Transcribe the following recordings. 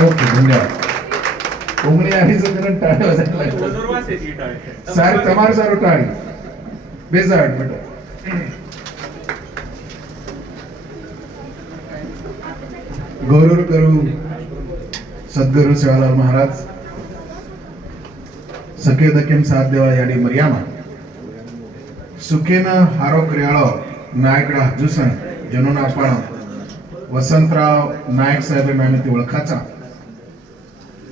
Okay धन्यवाद. उंगली आणि साहेब टाळे वाजायला सार तमार सारो टाळे. बेजाड म्हटलं गौरव करू. सद्गुरू सेवालाल महाराज. सखे दकेम साथ देवा याडी मर्यामा. સુખેન हारो ક્રિયાળો नायकडा હજુસન જેનું નામ પણ વસંતરાવ નાયક સાહેબે ओळखाचा.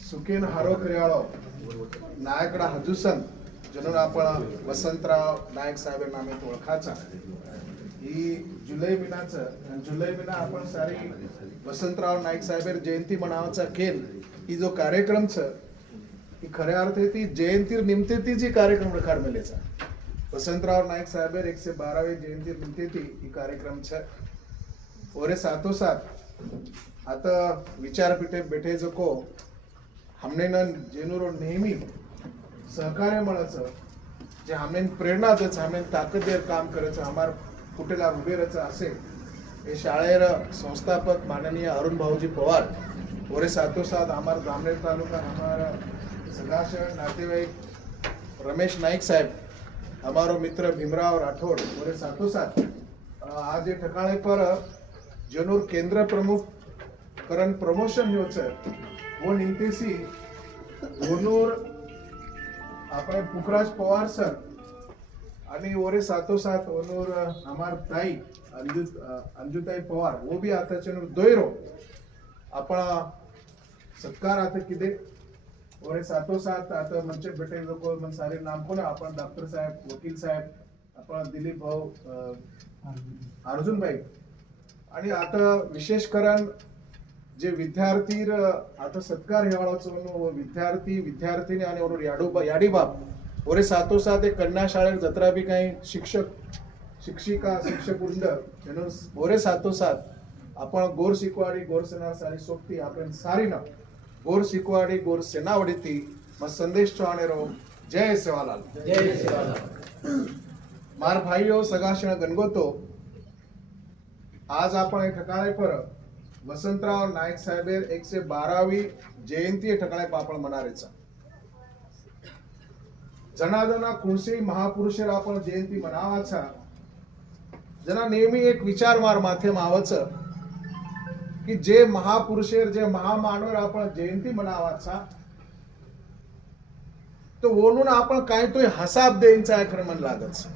सुकेन हारो क्रियाळो नायकडा हजूसन जनून आपण वसंतराव नायक साहेब नामे ओळखाचा. ही जुलै महिनाचं जुलै बिना आपण सारी वसंतराव नाईक साहेब जयंती मनावाचा केल ही जो कार्यक्रम छ ही खऱ्या अर्थे ती जयंती निमते ती जी कार्यक्रम रखाड मेलेचा. वसंतराव नाईक साहेब एकशे बारावी जयंती निमते ती ही कार्यक्रम छ ओरे साथो साथ आता विचारपीठे बैठे जो को न जेनुरो नेहमी सहकार्य મળે જે हमने प्रेरणा देच हमने ताकदीर काम करायचं हमार कुठेला उभे राहायचं असेल हे शाळेर संस्थापक माननीय अरुण भाऊजी पवार ओरे साथोसाथ हमार जामनेर तालुका हमारा सगाशरण नातेवाईक रमेश नाईक साहेब हमारो मित्र भीमराव राठौड़ ओरे साथोसाथ अ, आज ये ठिकाणे पर जनूर केंद्र प्रमुख करण प्रमोशन ह्यो છે वो नीतीश सी गुनूर अपने पुखराज पवार सर आणि ओरे सातो सात ओनूर अमार ताई अंजु अंजुताई पवार वो भी आता चेनूर दोयरो आपला सत्कार आता किदे ओरे सातो सात आता मंचे भेटेल को मन सारे नाम कोण आपण डॉक्टर साहेब वकील साहेब आपण दिलीप भाऊ अर्जुन। भाई आणि आता विशेष करण जे विद्यार्थीर आता सत्कार ಸತ್ಕಾರ ಹೇಳೋಚವನು विद्यार्थी ವಿದ್ಯಾರ್ಥಿನಿ आणि ಅವರು याडोबा याडीबाप ओरे साथोसाथ एक कन्या शाळेत जत्रा बी काही शिक्षक शिक्षिका शिक्षक वृंद म्हणून ओरे साथोसाथ आपण गोर शिकवाडी गोर सेना सारी सोबती आपण सारी ना गोर शिकवाडी गोर सेना वडीती मग संदेश चौहानेरो जय सेवालाल. जय सेवालाल. मार भाईओ सगाशण गणगोतो आज आपण हे ठकाळे परत ठिकाणे पर वसंतराव नाईक साहेबेर एकशे बारावी जयंती हे ठिकाणे पर जनाजना कोणसेही महापुरुषेर आपण जयंती मनावाचा. जना नेहमी एक विचार मार माथे मावचं की जे महापुरुषेर जे महामानवर आपण जयंती मनावाचा तो ओनून आपण काय तो हसाब देईंचा आक्रमण लागत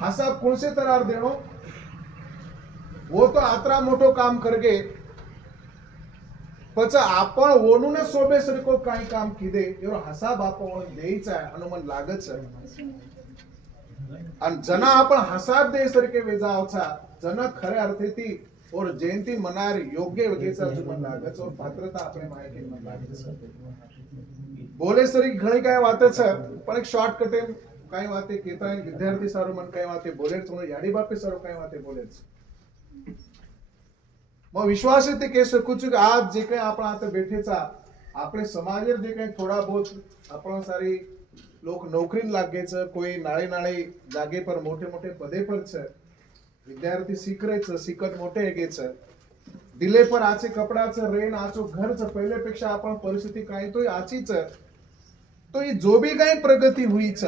हसाब कोणसे तरार देणो वो तो आतरा मोटो काम करगे। पच आपण ओनूनच सोबे सरको काही काम किदे एवढं हसा बाप म्हणून द्यायचा जना आपण हसा दे सारखे जना खरे अर्थे थी और जयंती मनार योग्य वेगेचा मन लागच और पात्रता आपण माहिती मन लागत बोले सरी घणी वाते वातच पण एक शॉर्टकट काही वाते केता विद्यार्थी सारो मन काय बोले बोलेच म्हणून याडी बापे सारो काय बोले मग विश्वास येते की? आज जे काही आपण आता भेटीचा आपले समाज जे काही थोडा बहुत आपण सारी लोक नोकरी लागेच कोई नाळे नाळे जागे पर मोठे मोठे पदे परच विद्यार्थी शिकरेच शिकत मोठे घेच दिले पर आचे कपडाच रेन आचो घरच पहिले पेक्षा आपण परिस्थिती काय? तो आचीच तो जो भी काही प्रगती होईच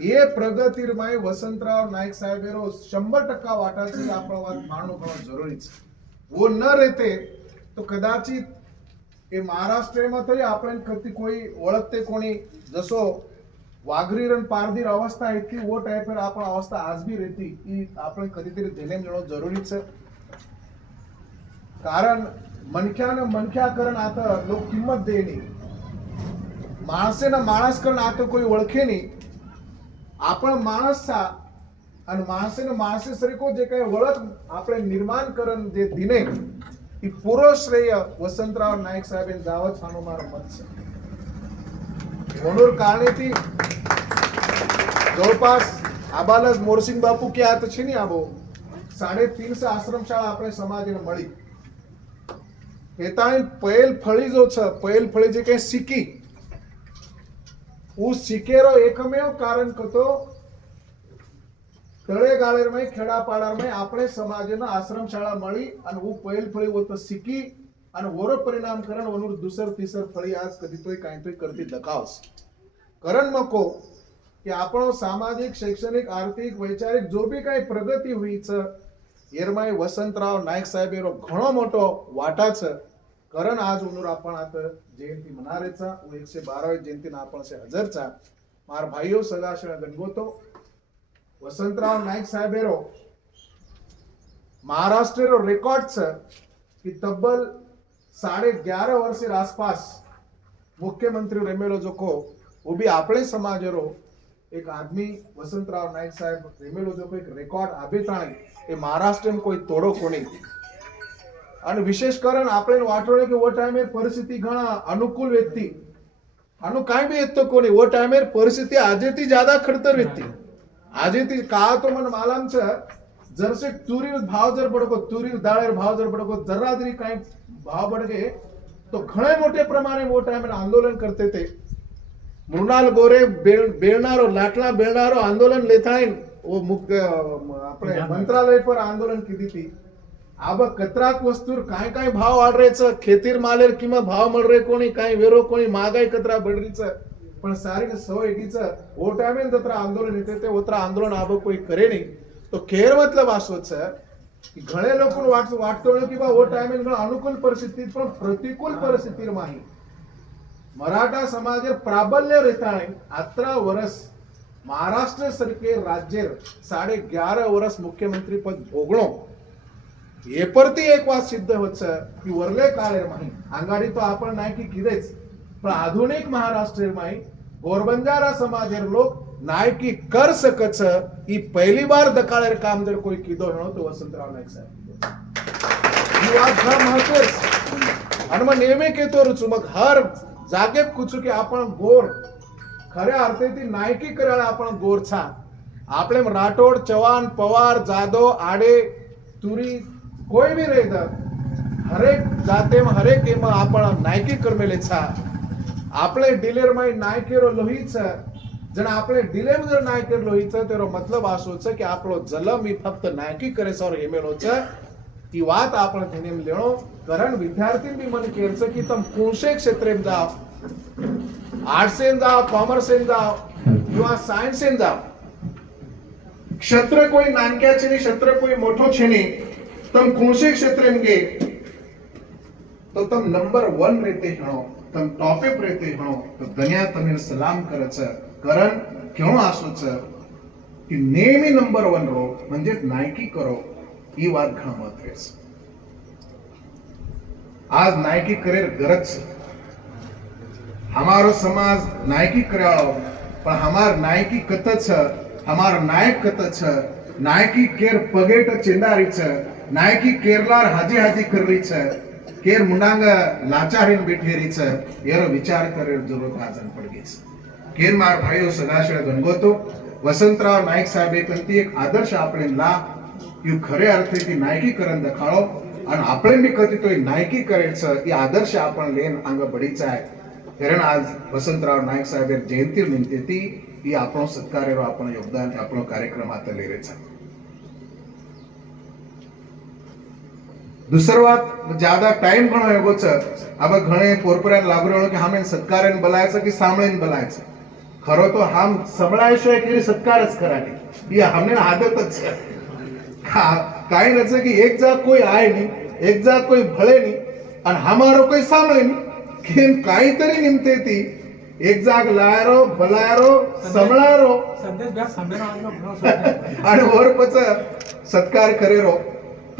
એ પ્રગતિમય વસંતરાવ નાયક સાહેબેરો શંભર ટકા વાટાથી આપણો વાત માણવું ઘણો જરૂરી છે વો ન રહેતે તો કદાચિત એ મહારાષ્ટ્રમાં થઈ આપણે કદી કોઈ ઓળખતે કોની જશો વાઘરીર અને પારધીર અવસ્થા હતી વો ટાઈપેર આપણ અવસ્થા આજ બી રહેતી એ આપણે કદીતરી ધ્યાને લેણો જરૂરી છે कारण मनख्यानं मनख्याकरण आता लोक किंमत देणे माणसेनं माणसकरण आता कोणी ओळखे नाही આપણ માણસ સા અને માણસેને માણસે સરીકો જે કઈ વળત આપણે નિર્માણ કરણ જે દિને એ પૂરો શ્રેય વસંતરાવ નાયક સાહેબે દાવત ખાનો મારો મત છે. વણુર કારણેથી જવળપાસ આબાલજ મોરસિંહ બાપુ કે આ તો છે ને આબો, સાડે તીનસો આશ્રમશાળા આપણે સમાજને મળી. હેતાણી પહેલ ફળી જો છે પહેલ ફળી જે કંઈ શીખી હું સિક્કેરો એકમેવ કારણ કતો તળેગાળેરમાંય ખેડાપાડામાં આપણે સમાજના આશ્રમશાળા મળી અને હું પહેલ ફળી હોત શીખી અને ઓરો પરિણામ કરણ વનુર દુસર તીસર ફળી આજ કદી તોય કાંઈ તોય કરતી દકાવશ કરણ મકો કે આપણો સામાજિક શૈક્ષણિક આર્થિક વૈચારિક જો બી કાંઈ પ્રગતિ હુઈ છે એરમાંય વસંતરાવ નાયક સાહેબ એરો ઘણો મોટો વાટા છે कारण आज उनूर आपण आता जयंती मनारेचा व एकशे बारावी जयंती आपण से हजरचा. मार भाईओ सदाशिव गणगोतो. वसंतराव नाईक साहेबेरो. महाराष्ट्र रो रिकॉर्ड की तब्बल साडे ग्यारह वर्ष आसपास मुख्यमंत्री रेमेलो जोको वो भी आपले समाज रो एक आदमी वसंतराव नाईक साहेब रेमेलो जोको एक रेकॉर्ड आबे ताणे ए महाराष्ट्र कोई तोड़ो कोणी. અને વિશેષ કરીને આપણે વાટોળે કે ઓ ટાઈમે પરિસ્થિતિ ઘણા અનુકૂળ વ્યક્તિ. આનું काय बी येतो તો કોની टायमेर ટાઈમે પરિસ્થિતિ આજેથી जादा ખડતર વ્યક્તિ. આજેથી કા તો મને માલમ છે जरसे तुरी भाव जर पडको तुरी दाळेर भाव जर पडको जरा जरी काय भाव बडके तो घणे मोठे प्रमाणे मोठ्या आंदोलन करते ते मृणाल गोरे बेळ बेळणारो लाटणा बेळणारो आंदोलन लेथाईन व मुख्य आपले मंत्रालय पर आंदोलन किती ती अब कतरा वस्तूर काय काय भाव आडरेचं खेतीर मालेर किंवा भाव मळरे कोणी काय वेरो कोणी महागाई कतरा बडरीचं पण सारी सवय एकीचं ओ टाइमेल जत्र आंदोलन येते ते ओतरा आंदोलन आब कोई करे नाही. तो खेर मतलब असोच घणे लोक वाट वाटतो की बा ओ टाइमेल अनुकूल परिस्थितीत पण प्रतिकूल परिस्थितीर माही. मराठा समाज प्राबल्य रेताळे अठरा वर्ष महाराष्ट्र सरके राज्य साडे ग्यारह वर्ष मुख्यमंत्री पद भोगणो हे परती एक वाद सिद्ध होत. की वरले काळेर माही आंगाडी तो आपण नाही की किदेच पण आधुनिक महाराष्ट्र माही गोरबंजारा समाजेर लोक नायकी कर सकच. ही पहिली बार रे काम जर कोई किदो हो तो वसंतराव नाईक साहेब. ही वाद फार महत्वाची आणि मग नेहमी केतो रुचू. मग हर जागेत कुछ की आपण गोर. खऱ्या अर्थे ती नायकी करायला आपण गोरछा आपले राठोड चव्हाण पवार जाधव आडे तुरी કોઈ બી રહે હરેક જાતેમાં હરેક એમાં આપણ નાયકી કરમેલે છા આપણે ડિલેરમાં નાયકેરો લોહી છે જણ આપણે ડિલેમ જર નાયકેર લોહી છે તેનો મતલબ આશો છે કે આપણો જલમ ઈ ફક્ત નાયકી કરે છે ઓર હેમેલો છે ઈ વાત આપણે ધ્યાને લેણો કરણ વિદ્યાર્થી બી મને કહે છે કે તમ કોણસે ક્ષેત્રે જાઓ આર્ટ્સેન જાઓ કોમર્સેન જાઓ किंवा सायन्सेन जाओ क्षेत्र कोई नानक्या છે નહીં क्षेत्र કોઈ મોટો છે નહીં તમ કોણસે ક્ષેત્રે गे તો તમ નંબર વન રહેતે હણો તમ ટોપે રહેતે હણો તો દુનિયા તમે સલામ કરે છે કરણ કેવો આશો છે की नेहमी नंबर वन રહો म्हणजे नायकी करो ही વાત ઘણા મહત્વે છે आज नायकी करेर गरज છે हमारो समाज नायकी कराळो पण हमार नायकी कत छ हमार नायक कत छ नायकी केर पगेट चेंदारी छ नायकी केरलार हाजी हाजी कररी छ केर मुंडांग लाचारीन बेठेरी छ एरो विचार करे जरूरत आजन पडगी छ केर मार भाईओ सदाशिव गणगोतो वसंतराव नाईक साहेब एकंती एक आदर्श આપણે લા યુ ખરે અર્થેથી નાયકીકરણ દેખાડો અને આપણે બી કદી તો નાયકી કરે છે એ આદર્શ आपण લેન આંગ બઢી જાય कारण आज वसंतराव नाईक साहेब जयंती निमित्ते ही આપણો સત્કાર એનો આપણો યોગદાન આપણો કાર્યક્રમ હાથ લઈ રહે છે दुसर વાત ज्यादा टाइम ઘણો એવો છે હવે ઘણે પોરપરાને લાગુ રહ્યો કે હામે સત્કારેને બોલાય છે કે સાંભળીને બોલાય છે ખરો તો હામ સંભળાય છે કે સત્કાર જ કરાની એ હમને આદત જ છે હા, કાંઈ નથી કે એક જા કોઈ આય નહીં એક જા કોઈ ભળે નહીં અને હમારો કોઈ સાંભળે નહીં કેમ કાંઈતરી નિમતેથી એક જાગ લાયરો ભલાયરો સંભળાયરો संदेश व्यास संमेलनातला घणो सोडला. અને ઓર પછી સત્કાર કરેરો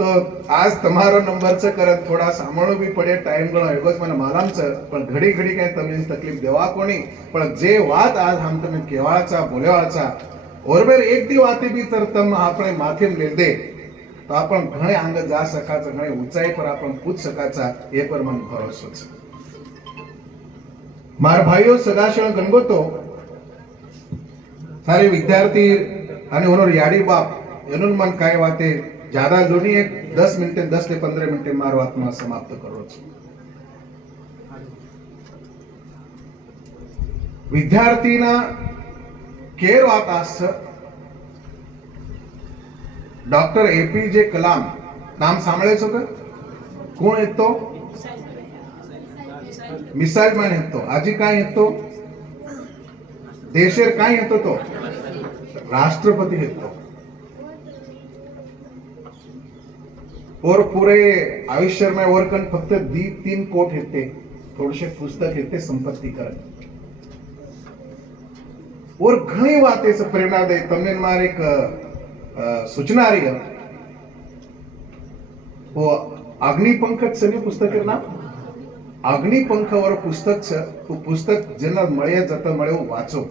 તો આજ તમારો નંબર છે કરે થોડા સાંભળવું બી પડે ટાઈમ ઘણો એવો જ મને માલામ છે પણ ઘડી ઘડી કઈ તમે તકલીફ દેવા કોની પણ જે વાત આજ આમ તમે કહેવા છા બોલ્યા છા ઓરબેર એક દી વાતે બી તર તમ આપણે માથે લે દે તો આપણ ઘણે આંગ જા શકા છે ઘણી ઊંચાઈ પર આપણ પૂછ શકા છે એ પર મને ભરોસો છે મારા ભાઈઓ સદાશિવ ગણગોતો સારે વિદ્યાર્થી અને ઓનો યાડી બાપ એનું મન કાંઈ વાતે જ્યાદા લોની એક દસ મિનિટે દસ થી પંદર મિનિટે મારો આત્મા સમાપ્ત કરો છું વિદ્યાર્થીના કેર વાત આસ ડોક્ટર એપીજે કલામ નામ સાંભળે છો કે કોણ હતો મિસાઇલ મેન હતો આજી કાંઈ હતો દેશેર કાંઈ હતો તો राष्ट्रपति હતો और पूरे आयुष्य में और कन फक्त दी तीन कोट येते थोडेसे पुस्तक येते संपत्तीकरण और ઘણી વાત છે પ્રેરણાદાયી તમને મારે એક અ, સૂચના રહી है वो अग्निपंख છે ને પુસ્તકેર નામ અગ્નિપંખ વાળું પુસ્તક છે તો પુસ્તક જેના મળે જતા મળે એવું વાંચો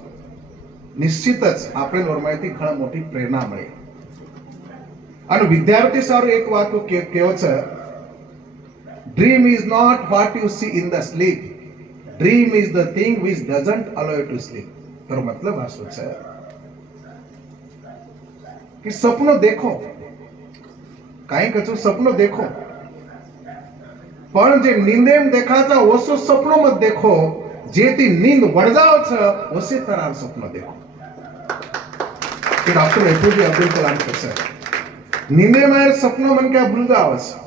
નિશ્ચિત જ આપણે નોર્માલિટી ઘણા મોટી પ્રેરણા મળે అండ్ విద్యార్థి సార్ ఏక వాకు కేవచ్చ dream is not what you see in the sleep dream is the thing which doesn't allow to sleep तर मतलब हा सोचा कि सपनो देखो. काय कचो सपनो देखो. पण जे निंदेम देखाचा वसो सपनो मत देखो. जे ती नींद वडजाव छ वसे तरह सपनो देखो. डॉक्टर एपीजे अब्दुल कलाम कहते हैं અબ્દુલ કલામ કહે છે નીંદે માં સપનો મન કે ભૂલગાવ છે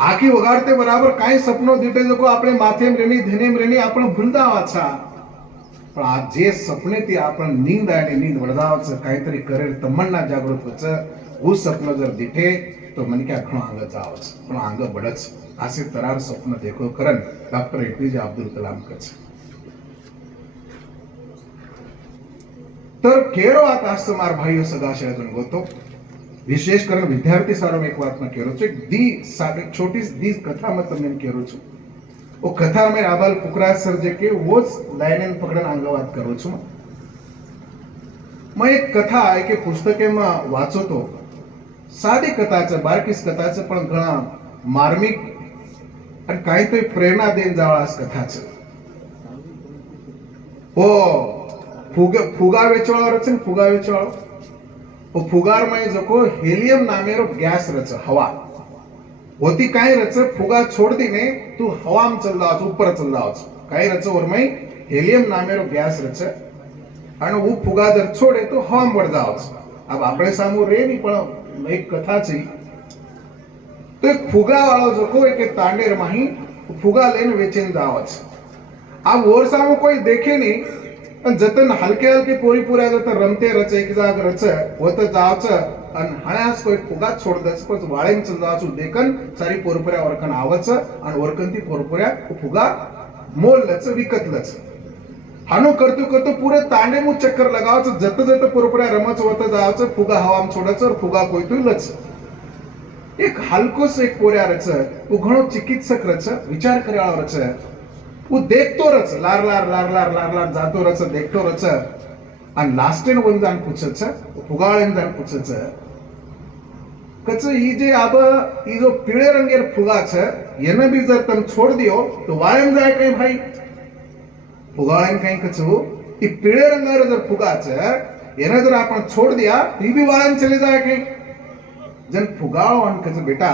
આખી વગાડતે બરાબર કાંઈ સપનો દીઠે જોકો આપણે માથેમ રેની ધનેમ રેની આપણે ભૂલતા છે પણ આ જે સપનેથી આપણે નીંદ આવે ને નીંદ વળદાવ છે કાંઈતરી કરે તમન્ના જાગૃત વચ્ચે હું સપનો જર દીઠે તો મને કે ઘણો આંગ જાવ છે પણ આંગ બળદ છે આસે તરાર સપન દેખો કરન ડોક્ટર એપીજે અબ્દુલ કલામ કહે છે तर કેરો આકાશ માર ભાઈઓ સદાશય ગોતો વિશેષ કરીને વિદ્યાર્થી સારો એક વાતમાં કેરો છું એક દી સાગે છોટી દી કથામાં તમને એમ કેરો છું वो कथा में आबाल पुकरा सर जे के वो लाइन पकड़न अंग વાત કરું છું मैं एक कथा आहे કે પુસ્તકેમાં વાંચો તો સાદી કથા છે બારકીસ કથા છે પણ ઘણા માર્મિક અને કાંઈ તો પ્રેરણા દેન જાવાળા કથા છે ઓ ફુગા ફુગા વેચવાળો છે ને ફુગા વેચવાળો तो फुगारमय जको हेलियम नामे रो गैस रच हवा. होती कई रच फुगा छोड़ दी तू हवा में चल रहा हो ऊपर चल रहा हो कई रच और मैं हेलियम नामे रो गैस रच. और वो फुगा दर छोड़े तो हवा बढ़ जाओ अब आपने सामो रे नी पण एक कथा छे तो एक फुगा वाला जको एक तांडेर माही फुगा लेन वेचें जाओ अब वो सामु कोई देखे नहीं पण जतन हलके हलके पोरी पुऱ्या जर रमते रच एक जाग रच होत जाच आणि हळ्यास कोई फुगात सोडतच पण वाळेम जावचू देखन सारी पोरपुऱ्या वरकन आवच आणि वरकन ती पोरपुऱ्या फुगा मोललच विकतलच. हानू करतो करतो पुरे तांडे मु चक्कर लगावच जत जत पोरपुऱ्या रमच होत जावच फुगा हवाम सोडायचं फुगा कोयतो लच. एक हलकोस एक पोऱ्या रच उघडो चिकित्सक रच विचार करावा रच वो देख तो रच लार लार लार लार लार लार जातो रच देखतो रच. आणि लास्ट वन जाण पुछच फुगाळेन जाण पुछच कच ही जे अब ही जो पिळे रंगेर फुगा छ येन भी जर तम छोड़ दियो तो वायन जाय काही भाई? फुगाळेन काही हो? कचू ही? पिळे रंगार जर फुगा छ येन जर आपण छोड़ दिया ती भी वायम चले जाय काही जन फुगाळ अन कच बेटा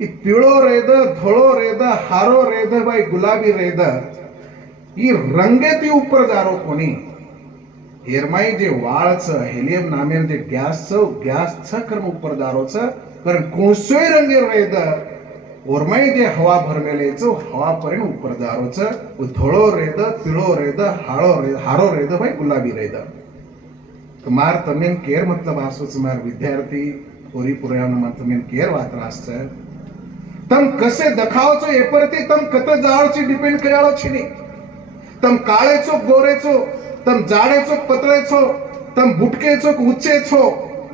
ಈ ಪಿಳೋ ರೇದ ಧಳೋ ರೇದ ಹಾರೋ ರೇದ ಬೈ ಗುಲಾಬಿ ರೇದ ಈ રંગેથી ઉપર જારો કોની એરમાઈ જે વાળ છે હેલિયમ નામેર જે ગેસ છે ગેસ છે કર્મ ઉપર જારો છે કારણ કોસોય રંગે રેદ ઓરમાઈ જે હવા ભરમેલે છે હવા પર ઉપર જારો છે ધોળો રેદ પીળો રેદ હાળો રેદ હારો રેદ ભાઈ ગુલાબી રેદ તો માર તમને કેર મતલબ આસો છે માર વિદ્યાર્થી ઓરી પુરાયાનો મતલબ કેર વાત રાસ છે તમ કસે દખાવો છો એ પરથી તમ કત જાળો છો ડિપેન્ડ કર્યાળો છે નહીં તમ કાળે છો ગોરે છો તમ જાડે છો કે પતળે છો તમ ભૂટકે છો કે ઊંચે છો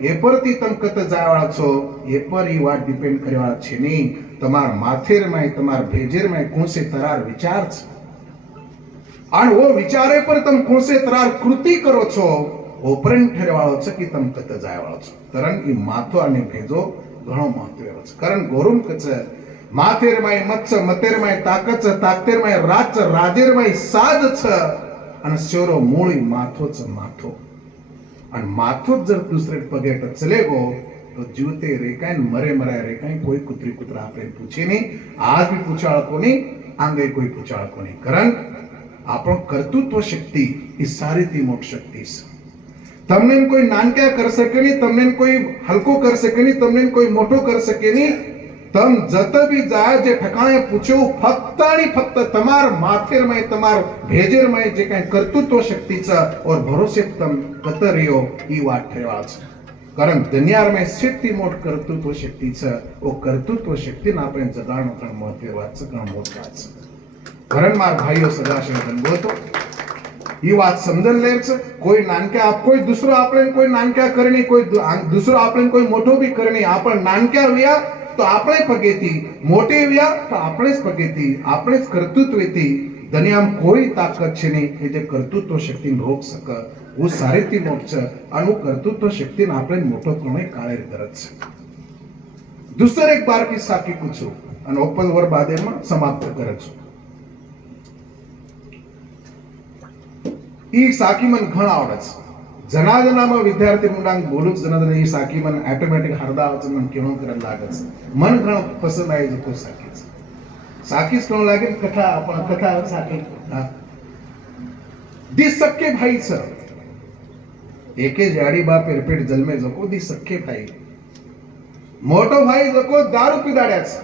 એ પરથી તમ કત જાળા છો એ પર ઈ વાત ડિપેન્ડ કર્યાળા છે નહીં તમાર માથેરમાં તમાર ભેજેરમાં કોસે તરાર વિચાર છે અને ઓ વિચારે પર તમ કોસે તરાર કૃતિ કરો છો ઓપરેન્ટ ઠેરવાળો છે કે તમ કત જાયવાળો છો તરણ ઈ માથો અને ભેજો ઘણો મહત્વ છે કારણ ગોરુમ કચે माथेर माय मच्छ मतेर माय ताकच ताकतेर माय राच राजेर माय साज छ आणि शोरो मूळी माथोच माथो અને માથું જ જર દૂસરે પગે ટચલે ગો તો જીવતે રેકાય ને મરે મરાય રેકાય કોઈ કુતરી કુતરા આપણે પૂછે નહીં આજ બી પૂછાળ કોની આંગે કોઈ પૂછાળ કોની કારણ આપણો કર્તૃત્વ શક્તિ એ સારીથી મોટ શક્તિ છે તમને ને કોઈ નાનક્યા કર શકે નહીં તમને ને કોઈ હલકો કર શકે નહીં તમને ને કોઈ મોટો કર શકે નહીં તમ જત બી જાય જે ઠકાણે પૂછ્યું ફક્ત आणि फक्त તમાર માથેરમય તમાર ભેજેરમય જે કાંઈ કર્તૃત્વ શક્તિ છે ઓર ભરોસે તમ કતર્યો ઈ વાત ठेवा છે કારણ દુનિયામાં શક્તિ મોટ કર્તૃત્વ શક્તિ છે ઓ કર્તૃત્વ શક્તિને આપણે જગાડનો પણ મહત્વ છે ઘણો મોટા છે કારણ માર ભાઈઓ સદાશય બનવો તો ઈ વાત સમજણ લે છે કોઈ નાનક્યા આપ કોઈ દુસરો આપણે કોઈ નાનક્યા કરણી કોઈ દુ- આ- દુસરો આપણે કોઈ મોટો બી તો આપણે પગેથી મોટે વ્યા તો આપણે જ પગેથી આપણે જ કર્તૃત્વથી દુનિયામાં કોઈ તાકાત છે નહીં કે જે કર્તૃત્વ શક્તિને રોક શકે હું સારેથી મોટ છે અને કર્તૃત્વ શક્તિને આપણે મોટો પ્રમાણે કાર્ય કરત છે દુસર એક બાર કી સાકી પૂછું અને ઓપન બાદ બાદેમાં સમાપ્ત કરે છું ઈ સાકી મને ઘણા આવડે છે జనాగనామా విద్యార్థి ఉండాంగ్ బోలుకు జనదన ఈ సాకి మన ఆటోమేటిక్ హరదా అవుతుంది మనం కేవలం కరన్ లాగస్ मन कण पसंद नाही जो साखीच साखीच कळ लागेल कथा आपण कथा साखी दिस सक्के भाईच एके जाडी बा रिपीट जन्मे जको दिस सक्के भाई मोठो भाई जको दारू पिदाड्याचा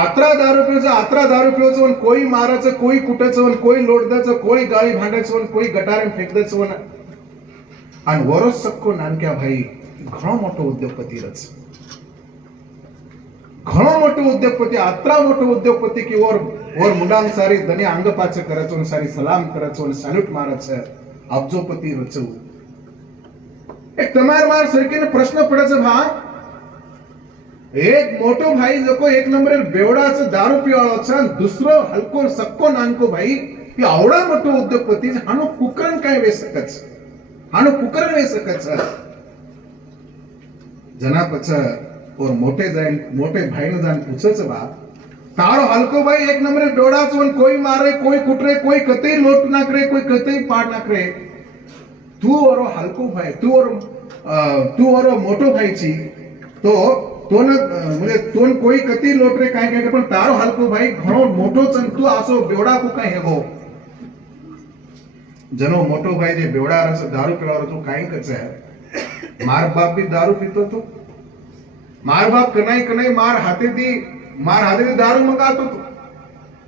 अतरा दारू पिवचं अतरा दारू पिवचं वन कोई माराचं कोई कुटाचं वन कोई लोटदाचं कोई गाळी भांडायचं वन कोई गटारे फेकदाचं वन અને કોઈ લોટદે છે કોઈ ગાળી ભાંડે છે અને કોઈ ગટારે ફેંકદે છે અને અને વરોસ સક્કો નાનક્યા ભાઈ ઘણો મોટો ઉદ્યોગપતિ રચ ઘણો મોટો ઉદ્યોગપતિ આત્રા મોટો ઉદ્યોગપતિ કે ઓર ઓર મુંડાંગ સારી ધની અંગ પાછે કરે છે અને સારી સલામ કરે છે અને સેલ્યુટ મારે છે અબજોપતિ રચવું એક તમાર માર સરકીને પ્રશ્ન પડે છે ભા એક મોટો ભાઈ લોકો એક નંબરે બેવડા છે દારૂ પીવાળો છે અને દુસરો હલકો સક્કો નાનકો ભાઈ એ આવડા મોટો ઉદ્યોગપતિ છે આનું કુકરણ હોઈ શકે છે જના પછી ઓર મોટે જૈન, મોટે ભાઈને જાન પૂછે છે બાપ, તારો હલકો ભાઈ એક નંબરે દોડાચો કોઈ મારે, કોઈ કૂટરે, કોઈ કતે લોટ ના કરે, કોઈ કતે પાડ ના કરે. તું ઓરો હલકો ભાઈ, તું ઓરો તું ઓરો મોટો ભાઈ છી, તો તોન મને તોન કોઈ કતી લોટરે કાંઈ કાંઈ પણ તારો હલકો ભાઈ ઘણો મોટો ચંતુ આસો બેવડા કો કાંઈ હેગો જનો મોટો ભાઈ જે બેવડા રસ દારૂ પીવાનો તો કાંઈ કચે માર બાપ બી દારૂ પીતો હતો માર બાપ કનાઈ કનાઈ માર હાથેથી માર હાથેથી દારૂ મંગાતો હતો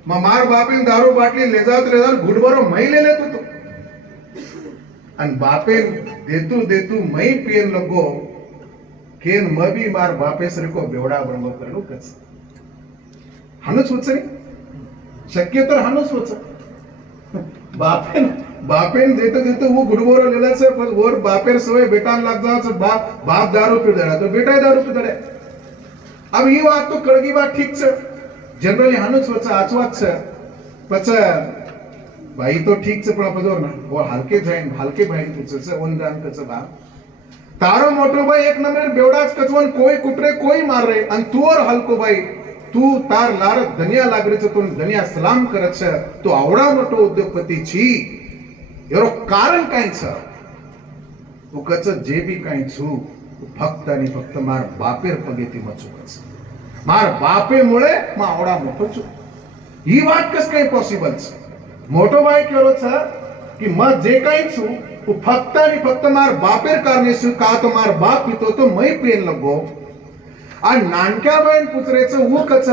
માં માર બાપે દારૂ બાટલી લે જાત લે જાત ગુડબરો મહી લે લેતો હતો અને બાપે દેતું દેતું મહી પીએન લગો કેન મબી માર બાપે સરીકો બેવડા બનવો કરેલું કસ હાનું સોચે શક્ય તો હાનું સોચે बापेन बापेन देते देते वो गुडबोरो लेला से पर और बापेर सोए बेटा लग जा बाप बाप दारू पी दड़ा तो बेटा दारू पी दड़े अब ये बात तो कड़गी बात ठीक से जनरली हानु स्वच्छ आचवात से पछ भाई तो ठीक से पण पजोर ना वो हलके जाइन हलके भाई तुझे से उन जान कच बाप तारो मोटो भाई एक नंबर बेवडाच कचवन कोई कुटरे कोई मार रहे अन तू और हलको भाई તું તાર લાર ધનિયા લાગરે છે, તું ધનિયા સલામ કરે છે, તો આવડા મોટો ઉદ્યોગપતિ છી. એરો કારણ કઈ છે? હું છે, જે બી કઈ છું ફક્ત ને ફક્ત માર બાપેર પગેથી મચું કચ માર બાપે મળે માં આવડા મોટો છું. એ વાત કસ કઈ પોસિબલ છે? મોટો ભાઈ કેવો છે કે, મ, જે કઈ છું હું ફક્ત ને ફક્ત માર બાપેર કારણે છું. કાં તો માર બાપ પીતો, તો મય પ્રેમ લગો. આ નાનક્યા ભાઈ પૂછરે છે, હું કછ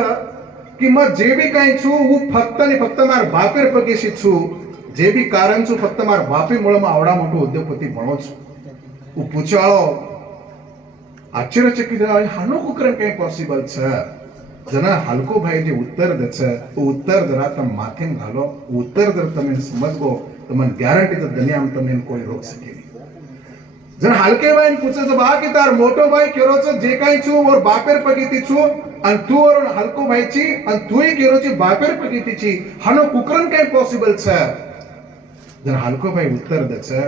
કે મ જે બી કઈ છું, હું ફક્ત ને ફક્ત માર બાપેર પ્રગેશી છું. જે બી કારણ છું, ફક્ત માર બાપે મૂળમાં આવડા મોટો ઉદ્યોગપતિ ભણો છું. હું પૂછાળો આશ્ચર્યચકિત હાનો કુકરમ કઈ પોસિબલ છે? જના હલકો ભાઈ, જે ઉત્તર દે છે ઉત્તર જરા તમે માથે ઘાલો ઉત્તર જર તમે તો મને ગેરંટી તો દુનિયામાં તમને કોઈ રોક શકે નહીં. જણ હલકે ભાઈ પૂછે છે, બા, કે તાર મોટો ભાઈ કેરો છે? જે કાંઈ છું, ઓર બાપેર પગીતી છું. અને તું ઓર હલકો ભાઈ છી, અને તુંય કેરો છે, બાપેર પગીતી છી. હાનો કુકરન કઈ પોસિબલ છે? જણ હલકો ભાઈ ઉત્તર દે છે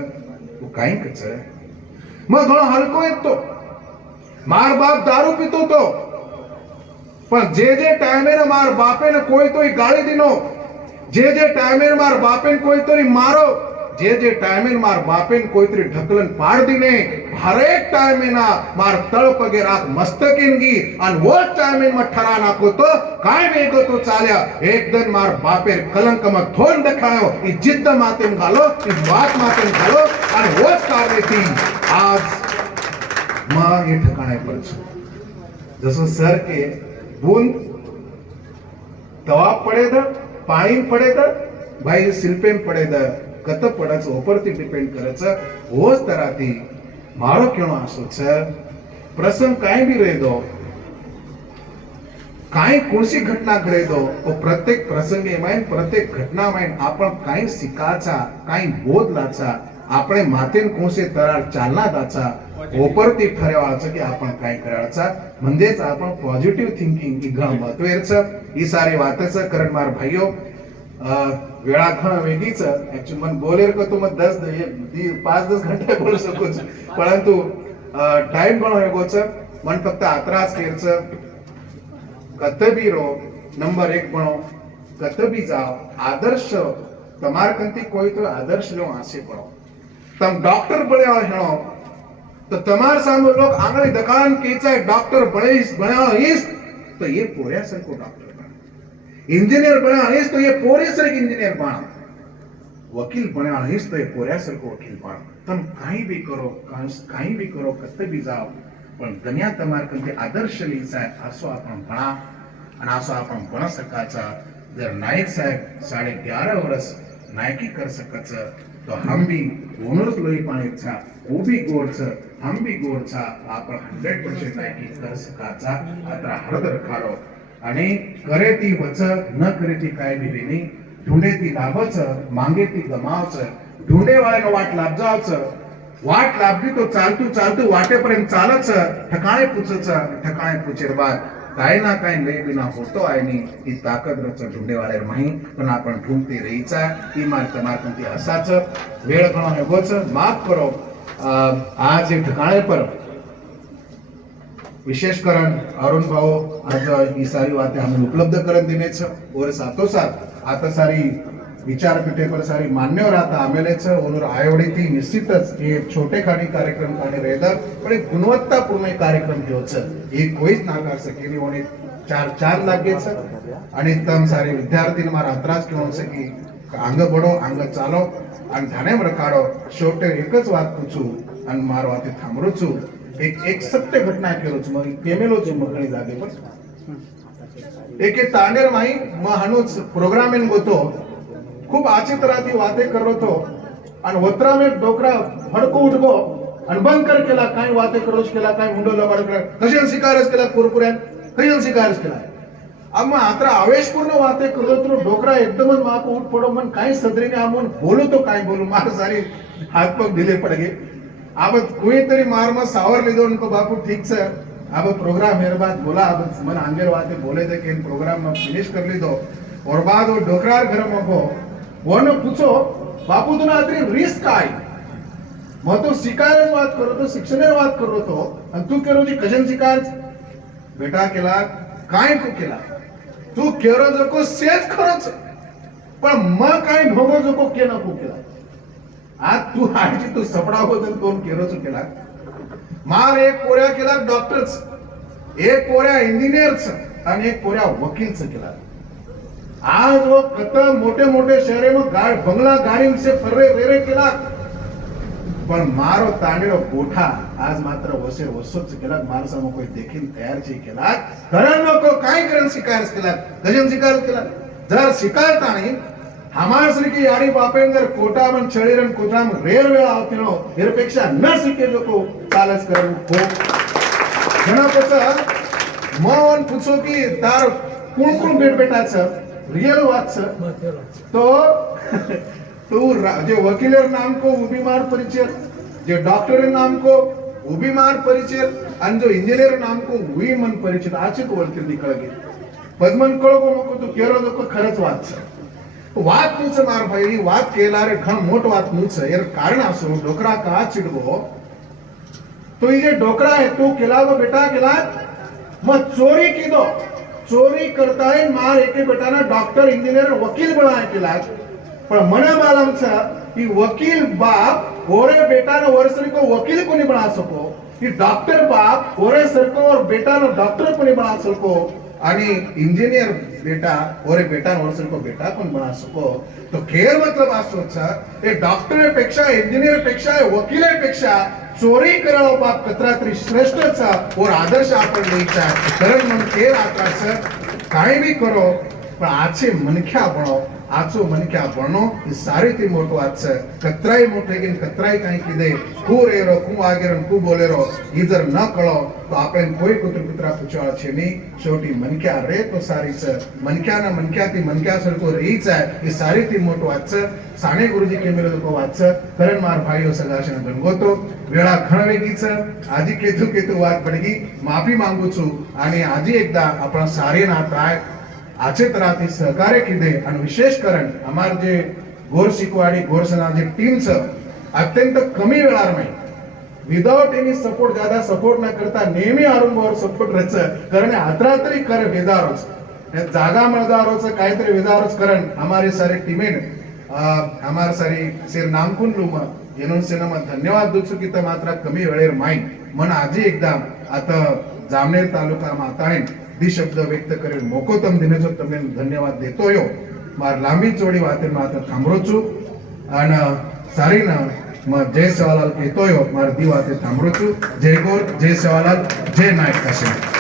હું કાંઈક છે. માં, ઘણો હલકો એક તો. માર બાપ દારૂ પીતો તો. પણ જે જે ટાઈમે ને માર બાપે ને કોઈ તોય ગાળી દીનો. જે જે ટાઈમે માર બાપે ને કોઈ તોય મારો. जे जे टाइमिन मार बापेन कोईतरी ढकलन पाड दिने हर एक टाइमिना मार तळपगे रात मस्त किनगी आणि वो टाइमिंग मग ठरा नाकोतो काय को तो चाल्या एकदन मार बापेर कलंक मग थोन दखायो ही जिद्द मातेन घालो की वात मातेन घालो आणि होच कारणे ती आज मा हे ठिकाणे परच जसं सर के बूंद तवा पड़े द पाणी पड़े द भाई सिल्पेम पड़े द कत पडायचं ओपरती डिपेंड करायचं. हो तरा ती मारो खेळ असो सर प्रसंग काय बी रे दो. काय कोणशी घटना घडे दो. तो प्रत्येक प्रसंग माहीत प्रत्येक घटना माहीत आपण काय शिकाचा काय बोधलाचा आपण मातेन कोणसे तरार चालना दाचा ओपरती ठरवायचं की आपण काय करायचं. म्हणजेच आपण पॉझिटिव्ह थिंकिंग ही घर महत्वाचं ही सारी वाटायचं कारण मार भाईओ वेडा खण वेगी च मन बोलेर क तो मन दस पांच दस घंटे परन्तु अः टाइम बणोगो च मन फक्त आतराज केर च रो नंबर एक बणो कते जाओ आदर्श हो. तमार कनती कोई तो आदर्श रो हांसे बणो तम डॉक्टर बणया हो, हेणो. तो तमार सांगो लोग आंगणी दकान के डॉक्टर बणईस बण्या है तो ये पुरे सनको डॉक्टर इंजीनियर बना आहेस तो ये पोरे इंजिनियर इंजीनियर वकील बना आहेस तो ये पोऱ्या वकील बना। तुम काही भी करो काही भी करो कसं भी जाओ पण दुनिया तमार ते आदर्श लिहिचाय असो आपण बना आणि असो आपण बन सकाचा। जर नायक साहेब साडे ग्यारा वर्ष नायकी कर सकच तो हम भी ओनर लोही पाणी छा वो भी गोर छ हम भी गोरचा आपण हंड्रेड पर्सेंट नायकी कर सकाचा आता हरदर खारो। आणि करे ती वच न करे ती काय दिलेली ढुंडे ती लाभच मागे ती गमावच ढुंडे वाळ्यानं वाट लाभजावच वाट लाभली तो चालतू चालतू वाटेपर्यंत चालच ठकाणे पुचच ठकाणे पुचेर बाद. काय ना काय लय बिना होतो आहे ही ताकद रच ढुंडेवाड्यावर माही पण आपण ढुंडते रहीचा ती मारत मारत ती असाच. वेळ गणो हे वच माफ करो. आज हे ठिकाणे पर विशेष करण अरुण भाऊ आज ये सारी बातें हमें उपलब्ध कर देने और साथों साथ आता सारी विचार विचारपीठे पर सारी मान्यवर आता आमेलेच और आयोडी थी निश्चितच ये छोटे खानी कार्यक्रम खाने रहता पर एक गुणवत्तापूर्ण कार्यक्रम जो ये कोई नाकार सके नहीं होने चार चार लागे आणि तम सारे विद्यार्थी मार अत्रास घेऊन सके. अंग बडो अंग चालो आणि धाण्यावर काढो शेवटे एकच वात पूछू आणि मारो वाते थांबरू छू एक एक सत्य घटना आहे केलोच मग केमेलोच मखणी जागे पण एके तांडेर माई महानूच प्रोग्रामीन गोतो खूप आचित राती वाते करतो आणि वत्रा में डोकरा भडको उठबो आणि बंद कर केला काय वाते करोच केला काय मुंडो लबाड केला कशेल शिकारच केला कुरकुऱ्यात? कशेल शिकारच केला? आम्हा आत्रा आवेशपूर्ण वाते करतो तो डोकरा एकदमच माप उठ पडो मन काय सदरीने आमून बोलू तो काय बोलू मार सारी हात पग दिले पडगे. अब कोई तरी मार मत सावर लीधो उनको बापू ठीक से अब प्रोग्राम मेरे बात बोला. अब मन आंगेर वाते बोले थे कि इन प्रोग्राम में फिनिश कर ली दो और बाद वो डोकरार घर में को वो न पूछो बापू तो ना तेरी रिस्क काय मैं तो शिकार बात करो तो शिक्षण बात करो तो. आणि तू केरो जी कजन शिकार बेटा केला काय को केला? तू केरो को सेज खरच पर मग काय भोगो जो जको केला को केला? आज तू आणखी तू सपडा होत दोन केरोच केला. माल एक कोऱ्या केला डॉक्टरच एक कोऱ्या इंजिनियरच आणि एक कोऱ्या वकीलच केला. आज हो वो कत मोठे मोठे शहरे मग गाड बंगला गाडींचे फर्रे वेरे केला. पण मारो हो तांडेळ हो गोठा आज मात्र वसे वसोच केला मारसा मग देखील तयार जे केला करण नको काय करण शिकार केला गजन शिकार केला जर शिकारता नाही ಹಮಾಸರಿಗೆ ಯಾರಿ ಪಾಪೇಂದರ್ ಕೋಟಾಮನ್ ಚಳಿರನ್ ಕುತಾಮ್ ರೇರ್ ವೇಳ ಆವತ್ತಿನೋ ನಿರಪೇಕ್ಷ ನರ್ಸಿಕೆ ಜೊಕು ಸಾಲಸ್ ಕರವು ಹೋ ಗಣಪತ ಮೋಹನ್ ಪುಚ್ಚೋ ಕಿ ತಾರ್ ಕುಣ್ ಕುಣ್ ಬೇಡ ಬೇಟಾ ಸರ್ रियल बात सर तो तो जो वकीलर नाम को वो बीमार परिचय जो डॉक्टर नाम को वो बीमार परिचय अन जो इंजीनियर नाम को उभी मन परिचय आचित वळतील निकल गे पद्मन कळको मग तो केरो खरंच वाच सर वात मीच मार पाहिली वात केला रे खण मोठ वात मीच एर कारण असो डोकरा का चिडगो तो ये डोकरा है तू केला वो बेटा केला मग चोरी की दो चोरी करताय मार एके बेटाना डॉक्टर इंजिनियर वकील बना केला पण म्हणा बाल आमचा वकील बाप ओरे बेटानं वर सरको वकील कोणी बना सको? ही डॉक्टर बाप ओरे सरको और बेटानं डॉक्टर कोणी बना सको? आणि इंजीनियर बेटा और बेटा ओर को बेटा पण म्हणा सको तो खेळ मतलब आ सोचा हे डॉक्टरपेक्षा इंजिनियरपेक्षा वकील पेक्षा चोरी करणो बाप कचरा तरी श्रेष्ठचा और आदर्श आपण द्यायचा कारण म्हणून खेळ आता काही बी करो पण आजचे मनख्या बनव. મનખ્યા ભણો આછો મનખ્યા ભણો એ સારીથી મોટો વાત છે કતરાય મોટે કે કતરાય કાંઈ કીધે કુ રેરો કુ આગેરો કુ બોલેરો ઈ જર ન કળો તો આપણે કોઈ કુતર કુતરા પૂછવા છે નહીં છોટી મનખ્યા રે તો સારી છે મનખ્યાના મનખ્યાથી મનખ્યા સરખો રહી છે એ સારીથી મોટો વાત છે સાણે ગુરુજી કેમેરો લોકો વાત છે કરણ માર ભાઈઓ સગાશણ ગંગોતો વેળા ઘણ વેગી છે આજે કેતું કેતું વાત પડી ગઈ માફી માંગુ છું અને આજે એકદા આપણા સારી ના થાય આચેત રાતી સહકારે કીધે અને विशेष कारण અમાર जे ગોર શિકવાડી गोर સનાજી ટીમ अत्यंत कमी वेळामध्ये विदाउट एनी सपोर्ट ज्यादा सपोर्ट न करता नेहमी आरुंबावर सपोर्ट रच कारण हातरा तरी कर विदारोच जागा मळदारोच काहीतरी विदारोच करण हमारे सारे टीमेन हमारे सारी सेर नामकुन लुम येनुन सेना धन्यवाद दुचुकी तर मात्र कमी वेळेर माईन मन आजी एकदा आता જામનેર તાલુકામાં તાણી દી શબ્દ વ્યક્ત કર્યો મોકો તમ દીને છો તમને ધન્યવાદ દેતો હોયો મારી લાંબી ચોડી વાતે માત્ર સાંભળો છું. અને સારીના જય સવાલાલ કહેતો હોયો મારી દી વાતે સાંભળો છું. જય ગોર, જય સવાલાલ, જય નાયક કશે